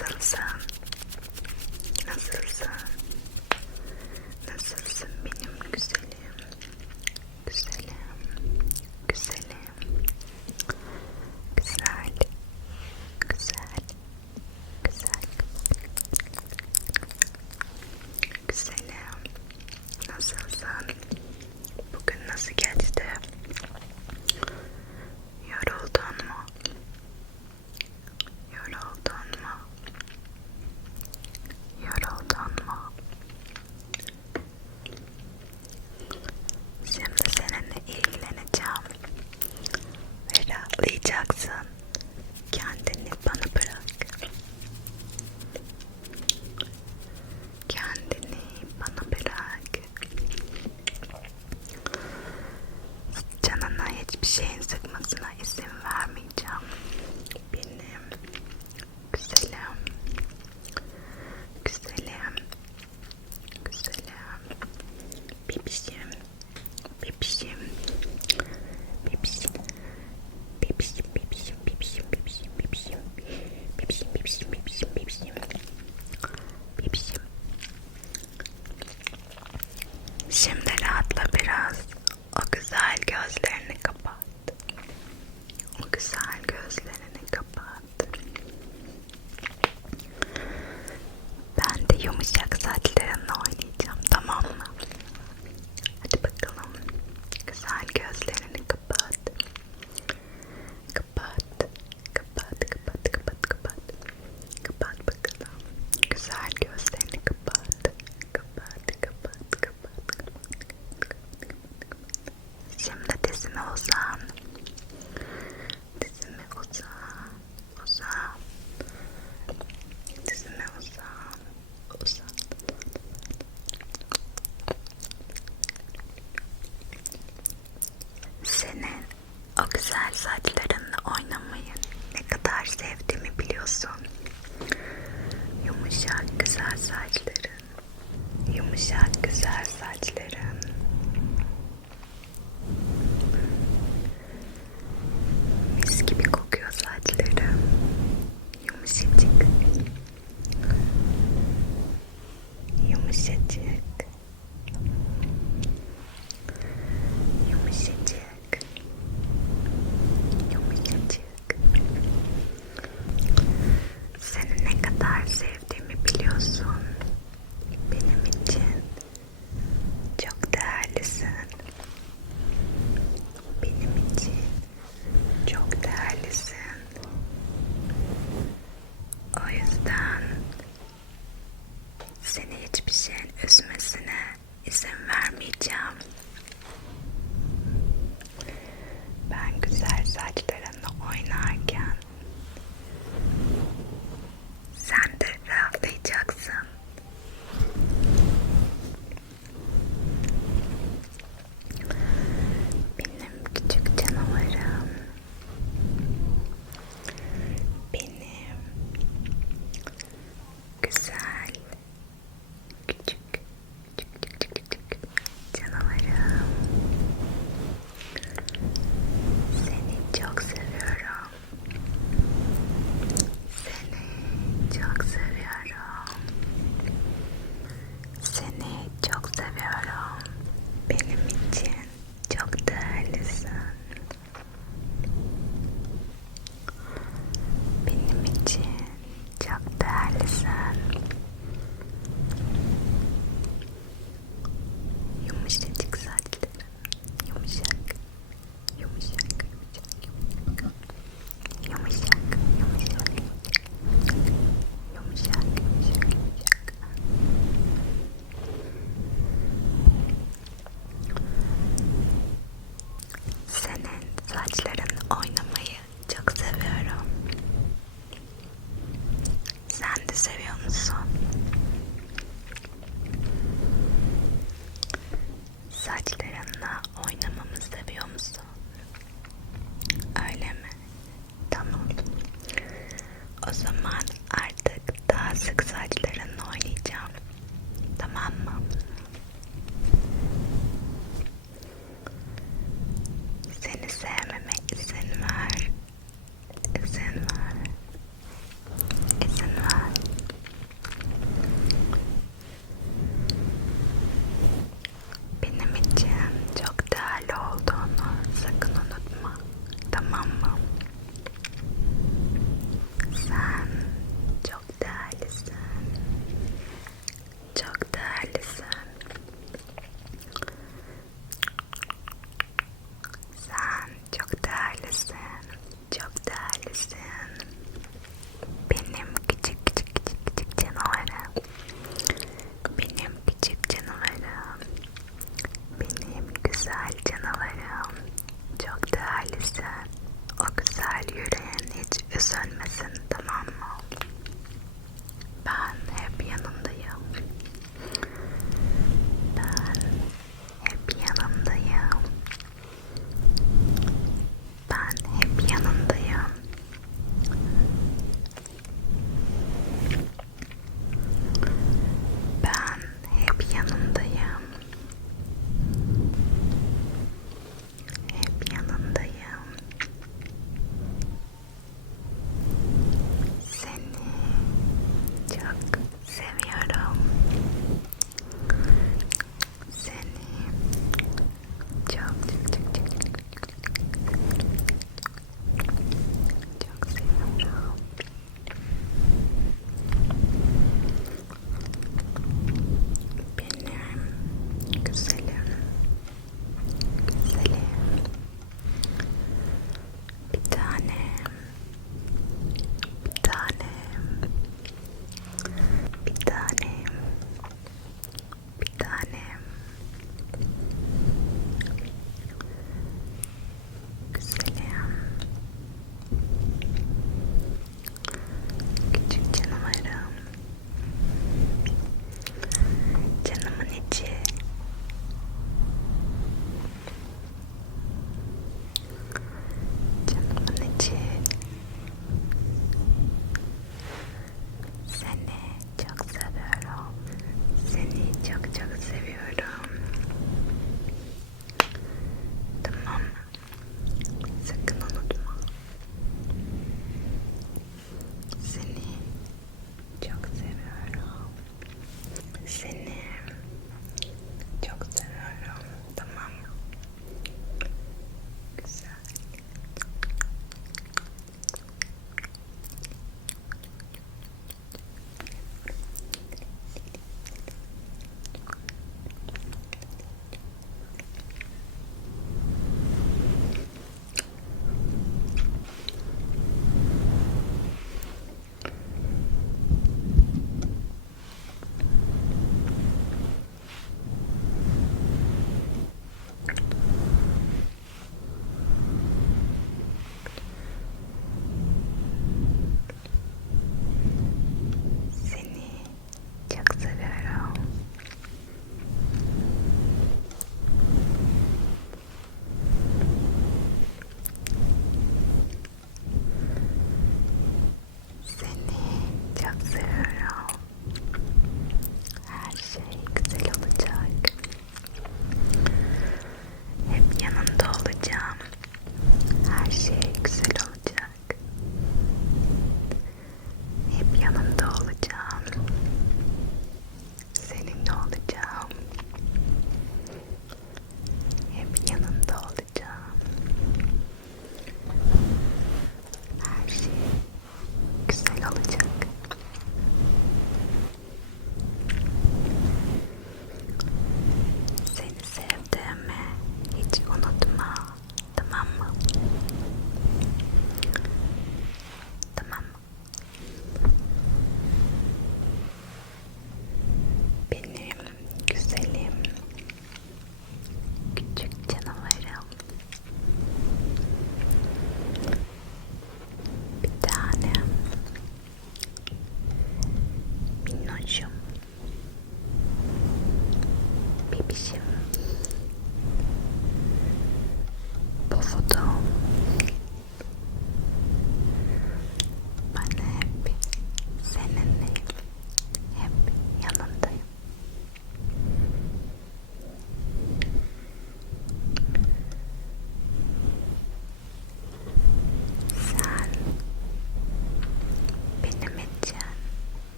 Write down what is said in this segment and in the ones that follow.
Nasılsın? Nasılsın? Nasılsın benim güzelim? Güzelim. Güzelim. Güzel. Güzel. Güzel. Güzelim. Nasılsın? Bugün nasıl geldi? пипси пипси Şimdi o güzel saçlarınla oynamayı ne kadar sevdiğimi biliyorsun. Yumuşak güzel saçların. Yumuşak bir şeyin üzmesine izin vermeyeceğim. sevmeme izin ver. İzin ver. İzin ver. Benim için çok değerli olduğunu sakın unutma. Tamam mı? Sen çok değerlisin. Çok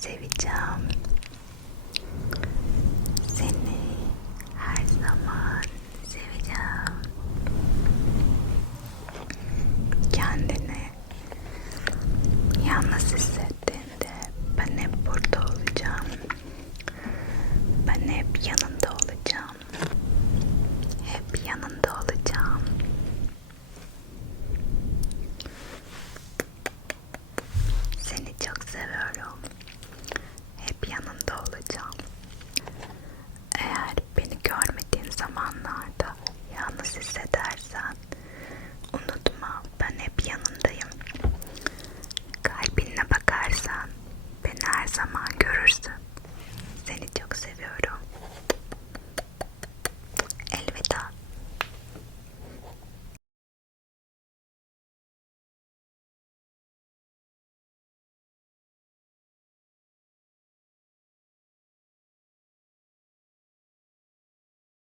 재밌죠?